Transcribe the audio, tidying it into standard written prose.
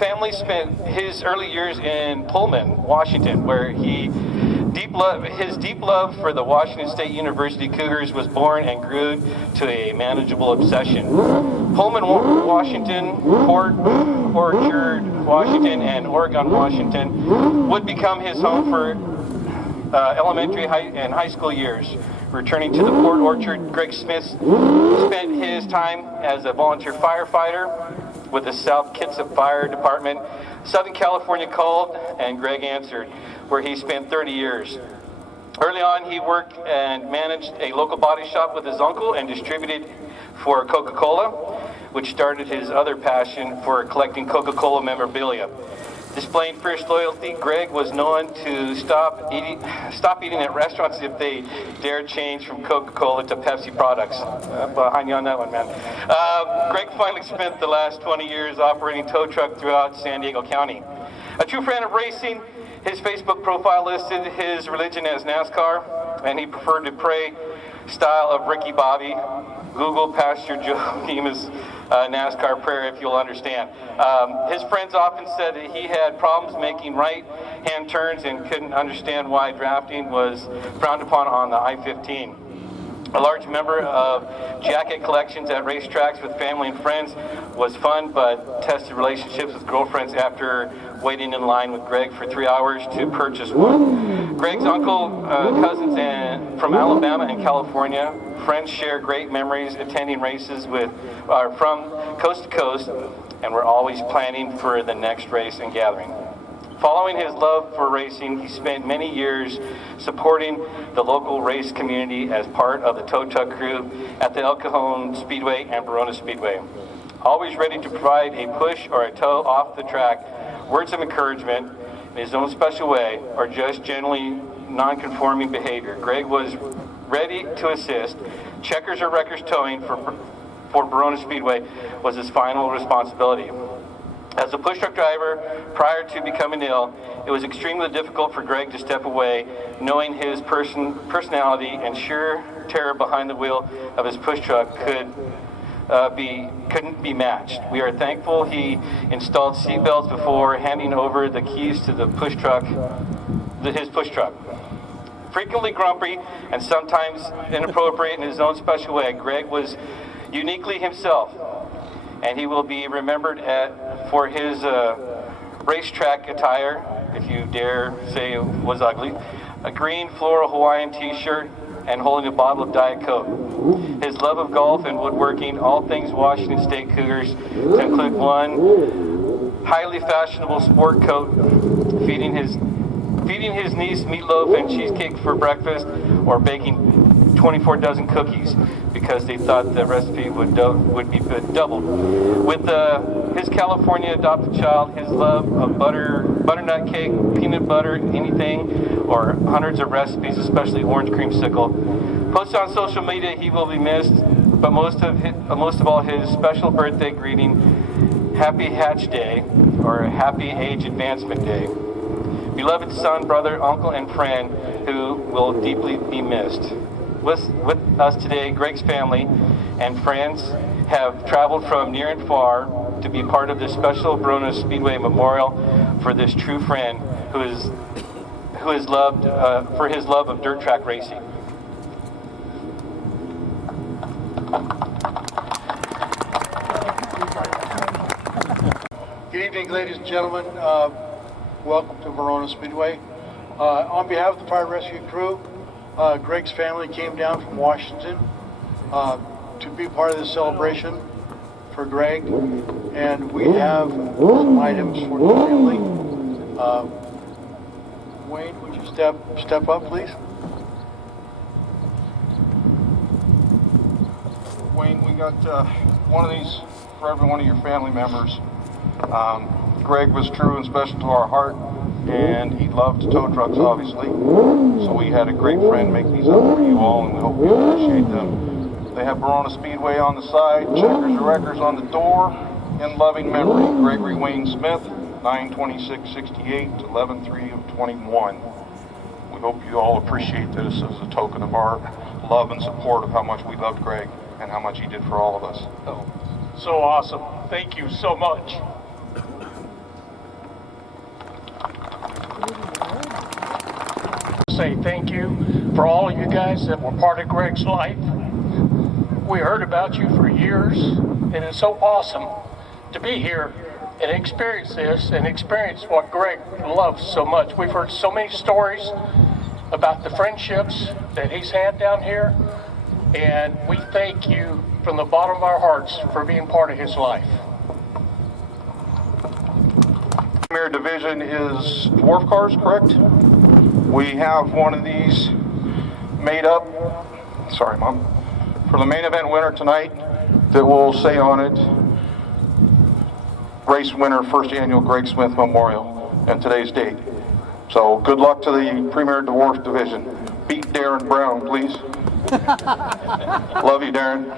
family spent his early years in Pullman, Washington, where his deep love for the Washington State University Cougars was born and grew to a manageable obsession. Pullman, Washington, Port Orchard, Washington, and Oregon, Washington would become his home for elementary and high school years. Returning to the Port Orchard, Gregg Smith spent his time as a volunteer firefighter with the South Kitsap Fire Department. Southern California called, and Gregg answered, where he spent 30 years. Early on, he worked and managed a local body shop with his uncle and distributed for Coca-Cola, which started his other passion for collecting Coca-Cola memorabilia. Displaying fierce loyalty, Gregg was known to stop eating at restaurants if they dared change from Coca-Cola to Pepsi products. Behind you on that one, man. Gregg finally spent the last 20 years operating tow truck throughout San Diego County. A true friend of racing, his Facebook profile listed his religion as NASCAR, and he preferred to pray style of Ricky Bobby. Google Pastor Joe Namath's NASCAR prayer if you'll understand. His friends often said that he had problems making right-hand turns and couldn't understand why drafting was frowned upon on the I-15. A large member of jacket collections at racetracks with family and friends was fun, but tested relationships with girlfriends after waiting in line with Gregg for 3 hours to purchase one. Gregg's uncle, cousins from Alabama and California, friends share great memories attending races from coast to coast, and were always planning for the next race and gathering. Following his love for racing, he spent many years supporting the local race community as part of the tow truck crew at the El Cajon Speedway and Barona Speedway. Always ready to provide a push or a tow off the track, words of encouragement in his own special way, or just generally non-conforming behavior. Gregg was ready to assist. Checkers or wreckers towing for Barona Speedway was his final responsibility. As a push truck driver, prior to becoming ill, it was extremely difficult for Gregg to step away, knowing his personality and sheer terror behind the wheel of his push truck couldn't be matched. We are thankful he installed seatbelts before handing over the keys to the push truck, his push truck. Frequently grumpy and sometimes inappropriate in his own special way, Gregg was uniquely himself, and he will be remembered for his racetrack attire, if you dare say it was ugly, a green floral Hawaiian t-shirt, and holding a bottle of Diet Coke. His love of golf and woodworking, all things Washington State Cougars, to include one highly fashionable sport coat, feeding his niece meatloaf and cheesecake for breakfast, or baking 24 dozen cookies because they thought the recipe would be doubled. With his California adopted child, his love of butternut cake, peanut butter, anything, or hundreds of recipes, especially orange creamsicle. Posted on social media, he will be missed, but most of all, his special birthday greeting, Happy Hatch Day, or Happy Age Advancement Day. Beloved son, brother, uncle, and friend who will deeply be missed. With us today, Gregg's family and friends have traveled from near and far to be part of this special Barona Speedway Memorial for this true friend who is loved for his love of dirt track racing. Good evening, ladies and gentlemen. Welcome to Barona Speedway. On behalf of the fire rescue crew, Gregg's family came down from Washington to be part of this celebration for Gregg, and we have some items for the family. Wayne, would you step up, please? Wayne, we got one of these for every one of your family members. Gregg was true and special to our heart, and he loved tow trucks, obviously. So we had a great friend make these up for you all, and we hope you appreciate them. They have Barona Speedway on the side, Checkers or Wreckers on the door. In loving memory, Gregory Wayne Smith, 9/26/68 to 11/3/21. We hope you all appreciate this as a token of our love and support of how much we loved Gregg and how much he did for all of us. So awesome. Thank you so much. say thank you for all of you guys that were part of Gregg's life. We heard about you for years, and it's so awesome to be here and experience this and experience what Gregg loves so much. We've heard so many stories about the friendships that he's had down here, and we thank you from the bottom of our hearts for being part of his life. Premier division is dwarf cars, correct? We have one of these made up, sorry Mom, for the main event winner tonight that will say on it, race winner, first annual Gregg Smith Memorial, and today's date. So good luck to the Premier Dwarf Division. Beat Darren Brown, please. Love you, Darren.